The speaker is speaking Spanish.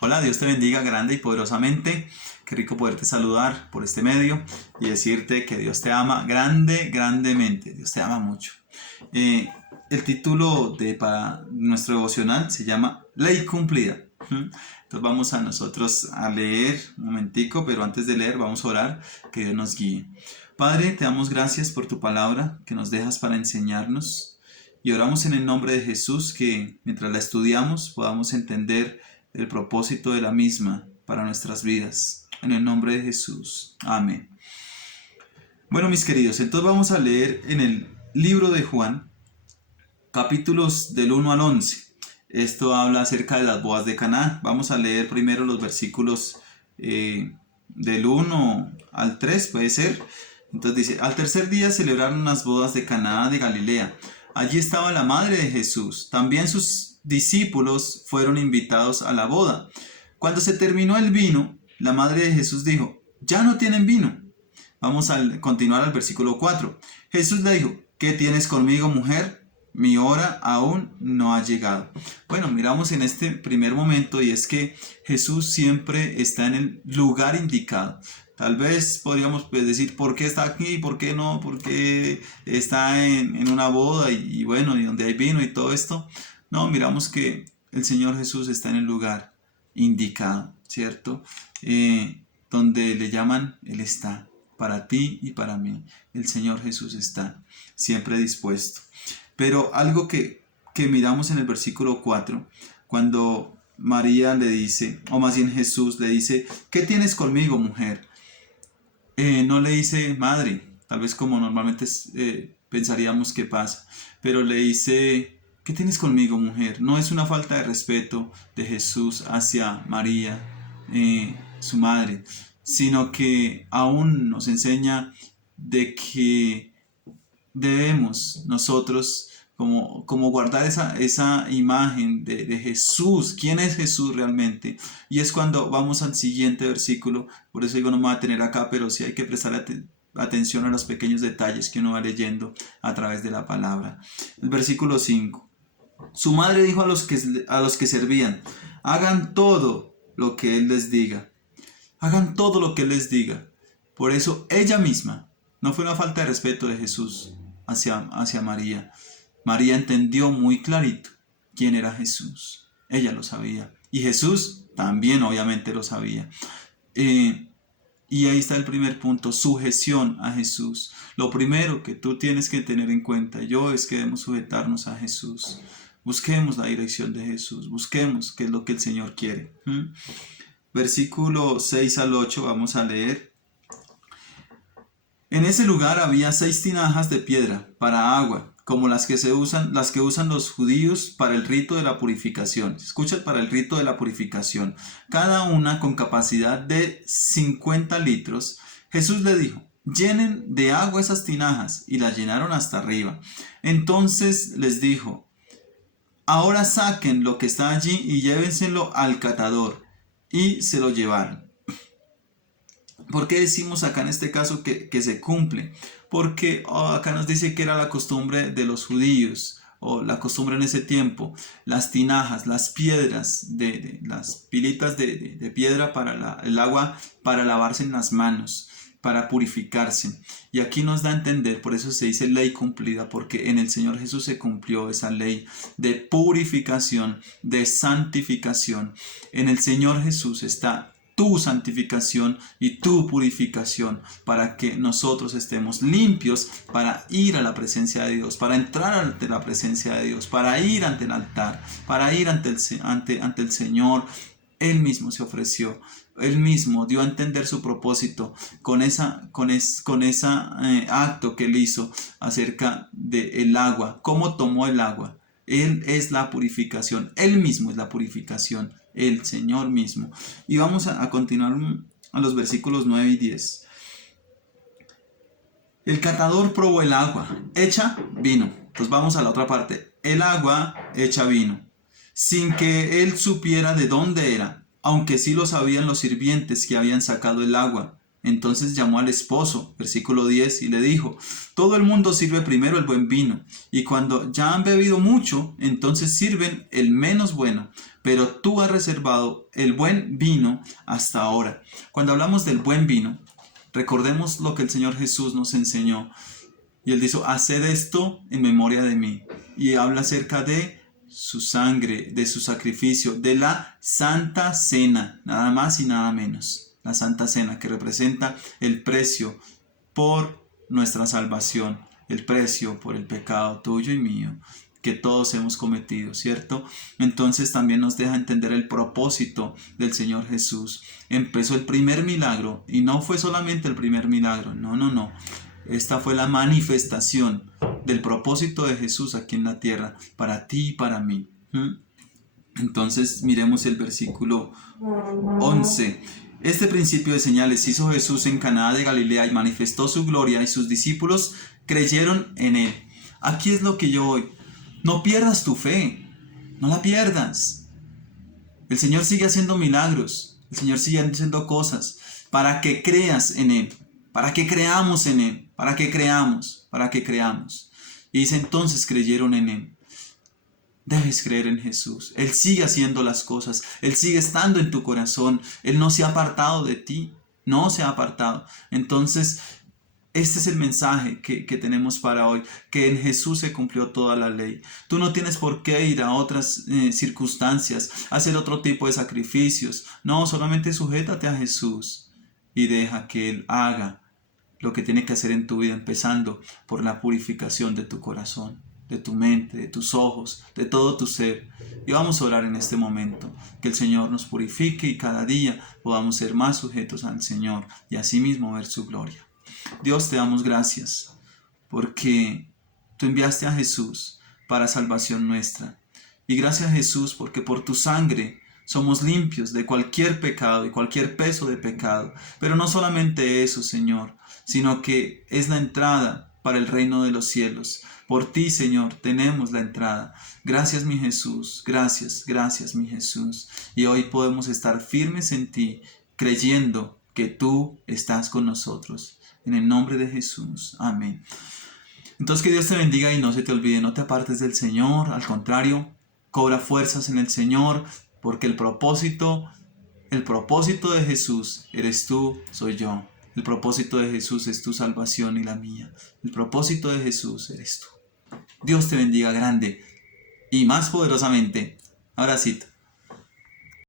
Hola, Dios te bendiga grande y poderosamente. Qué rico poderte saludar por este medio y decirte que Dios te ama grandemente. Dios te ama mucho. Eh, el título para nuestro devocional se llama Ley Cumplida. Entonces vamos a nosotros a leer un momentico, pero antes de leer vamos a orar, que Dios nos guíe. Padre, te damos gracias por tu palabra que nos dejas para enseñarnos y oramos en el nombre de Jesús que mientras la estudiamos podamos entender el propósito de la misma para nuestras vidas. En el nombre de Jesús. Amén. Bueno, mis queridos, entonces vamos a leer en el libro de Juan, capítulos del 1 al 11. Esto habla acerca de las bodas de Caná. Vamos a leer primero los versículos del 1 al 3, puede ser. Entonces dice, al tercer día celebraron las bodas de Caná de Galilea. Allí estaba la madre de Jesús. También sus discípulos fueron invitados a la boda. Cuando se terminó el vino, la madre de Jesús dijo, ya no tienen vino. Vamos a continuar al versículo 4. Jesús le dijo, ¿qué tienes conmigo, mujer? Mi hora aún no ha llegado. Bueno, miramos en este primer momento y es que Jesús siempre está en el lugar indicado. Tal vez podríamos decir por qué está aquí, por qué no, por qué está en una boda y bueno, y donde hay vino y todo esto. No, miramos que el Señor Jesús está en el lugar indicado, ¿cierto? Donde le llaman, Él está. Para ti y para mí, el Señor Jesús está siempre dispuesto. Pero algo que miramos en el versículo 4, cuando María le dice, o más bien Jesús le dice, ¿qué tienes conmigo, mujer? No le dice madre, tal vez como normalmente pensaríamos que pasa, pero le dice, ¿qué tienes conmigo, mujer? No es una falta de respeto de Jesús hacia María, su madre, sino que aún nos enseña de que debemos nosotros como guardar esa imagen de Jesús. ¿Quién es Jesús realmente? Y es cuando vamos al siguiente versículo, por eso digo no me voy a tener acá, pero sí hay que prestar atención a los pequeños detalles que uno va leyendo a través de la palabra. El versículo 5. Su madre dijo a los que servían, hagan todo lo que Él les diga. Hagan todo lo que Él les diga. Por eso ella misma, no fue una falta de respeto de Jesús hacia María. María entendió muy clarito quién era Jesús. Ella lo sabía. Y Jesús también obviamente lo sabía. Y ahí está el primer punto, sujeción a Jesús. Lo primero que tú tienes que tener en cuenta, es que debemos sujetarnos a Jesús. Busquemos la dirección de Jesús. Busquemos qué es lo que el Señor quiere. Versículo 6 al 8 vamos a leer. En ese lugar había 6 tinajas de piedra para agua, como las que usan los judíos para el rito de la purificación. Escucha, para el rito de la purificación. Cada una con capacidad de 50 litros. Jesús le dijo, llenen de agua esas tinajas, y las llenaron hasta arriba. Entonces les dijo, ahora saquen lo que está allí y llévenselo al catador. Y se lo llevaron. ¿Por qué decimos acá en este caso que se cumple? Porque acá nos dice que era la costumbre de los judíos, o la costumbre en ese tiempo, las tinajas, las piedras, las pilitas de piedra para el agua, para lavarse en las manos, para purificarse. Y aquí nos da a entender, por eso se dice ley cumplida, porque en el Señor Jesús se cumplió esa ley de purificación, de santificación. En el Señor Jesús está tu santificación y tu purificación para que nosotros estemos limpios para ir a la presencia de Dios, para entrar ante la presencia de Dios, para ir ante el altar, para ir ante el Señor. Él mismo se ofreció, Él mismo dio a entender su propósito con esa acto que Él hizo acerca del agua, cómo tomó el agua. Él es la purificación, Él mismo es la purificación, el Señor mismo. Y vamos a continuar a los versículos 9 y 10. El catador probó el agua, hecha vino. Entonces vamos a la otra parte. El agua hecha vino, sin que él supiera de dónde era, aunque sí lo sabían los sirvientes que habían sacado el agua. Entonces llamó al esposo, versículo 10, y le dijo: todo el mundo sirve primero el buen vino, y cuando ya han bebido mucho, entonces sirven el menos bueno, pero tú has reservado el buen vino hasta ahora. Cuando hablamos del buen vino, recordemos lo que el Señor Jesús nos enseñó. Y Él dijo: haced esto en memoria de mí. Y habla acerca de su sangre, de su sacrificio, de la Santa Cena, nada más y nada menos. La Santa Cena, que representa el precio por nuestra salvación, el precio por el pecado tuyo y mío, que todos hemos cometido, ¿cierto? Entonces también nos deja entender el propósito del Señor Jesús. Empezó el primer milagro, y no fue solamente el primer milagro, no. Esta fue la manifestación del propósito de Jesús aquí en la tierra, para ti y para mí. Entonces miremos el versículo 11. Este principio de señales hizo Jesús en Caná de Galilea y manifestó su gloria, y sus discípulos creyeron en él. Aquí es lo que yo voy. No pierdas tu fe, no la pierdas. El Señor sigue haciendo milagros, el Señor sigue haciendo cosas para que creas en él, para que creamos en él, para que creamos. Y dice: entonces creyeron en él. Debes creer en Jesús. Él sigue haciendo las cosas. Él sigue estando en tu corazón. Él no se ha apartado de ti. No se ha apartado. Entonces, este es el mensaje que tenemos para hoy. Que en Jesús se cumplió toda la ley. Tú no tienes por qué ir a otras circunstancias, hacer otro tipo de sacrificios. No, solamente sujétate a Jesús y deja que Él haga lo que tiene que hacer en tu vida, empezando por la purificación de tu corazón, de tu mente, de tus ojos, de todo tu ser. Y vamos a orar en este momento, que el Señor nos purifique y cada día podamos ser más sujetos al Señor y asimismo ver su gloria. Dios, te damos gracias porque tú enviaste a Jesús para salvación nuestra. Y gracias, Jesús, porque por tu sangre somos limpios de cualquier pecado y cualquier peso de pecado. Pero no solamente eso, Señor, sino que es la entrada para el reino de los cielos. Por ti, Señor, tenemos la entrada. Gracias, mi Jesús. Gracias, mi Jesús. Y hoy podemos estar firmes en ti, creyendo que tú estás con nosotros. En el nombre de Jesús. Amén. Entonces, que Dios te bendiga y no se te olvide, no te apartes del Señor. Al contrario, cobra fuerzas en el Señor, porque el propósito de Jesús eres tú, soy yo. El propósito de Jesús es tu salvación y la mía. El propósito de Jesús eres tú. Dios te bendiga grande y más poderosamente. Abracito.